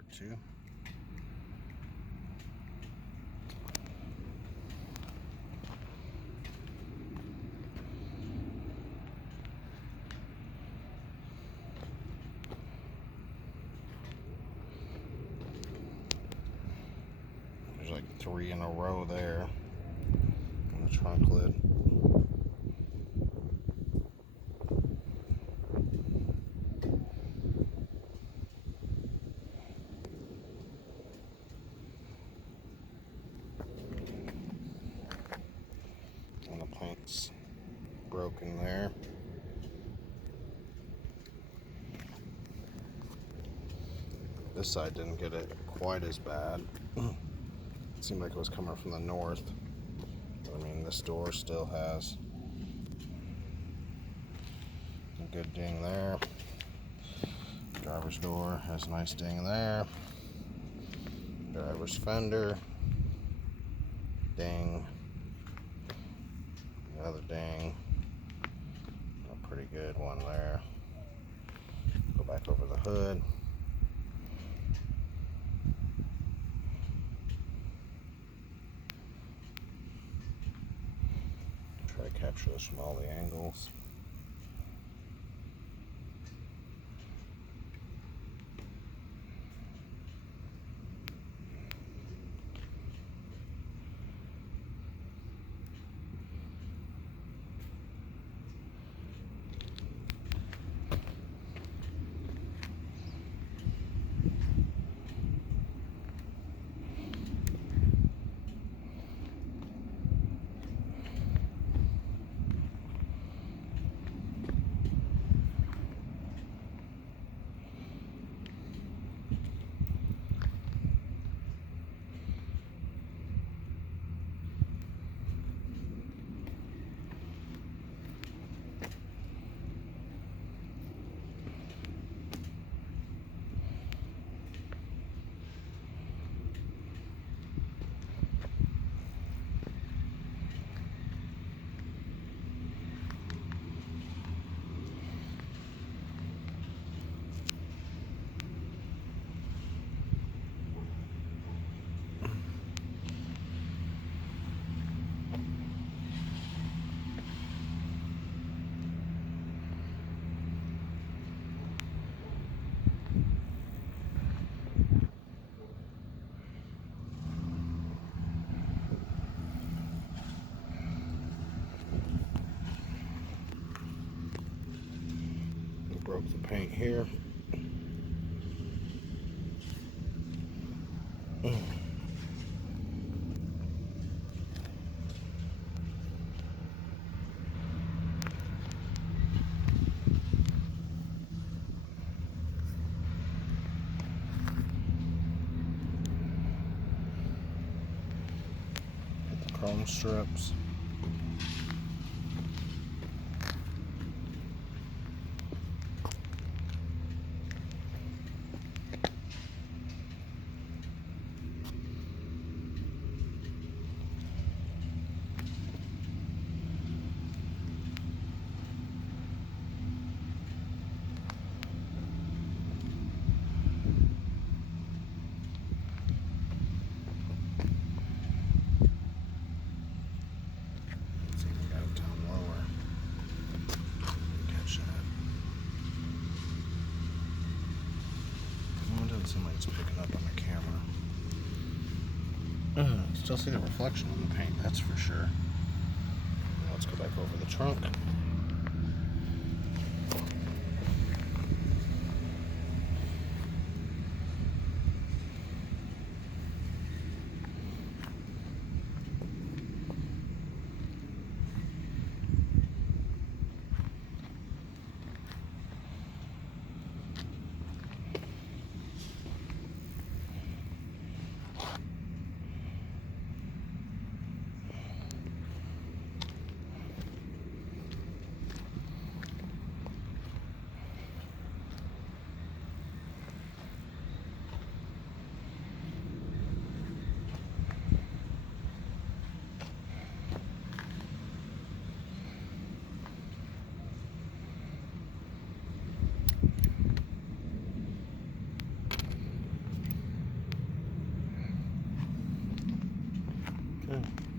part 2. There's like 3 in a row there on the trunk lid. And the paint's broken there. This side didn't get it quite as bad. It seemed like it was coming from the north. But, I mean, this door still has a good ding there. Driver's door has a nice ding there. Driver's fender, ding. Another ding. A pretty good one there. Go back over the hood. Try to capture this from all the angles. Broke the paint here. Get the chrome strips. Seem like it's picking up on the camera. Still see the reflection on the paint, that's for sure. Now let's go back over the trunk. Yeah.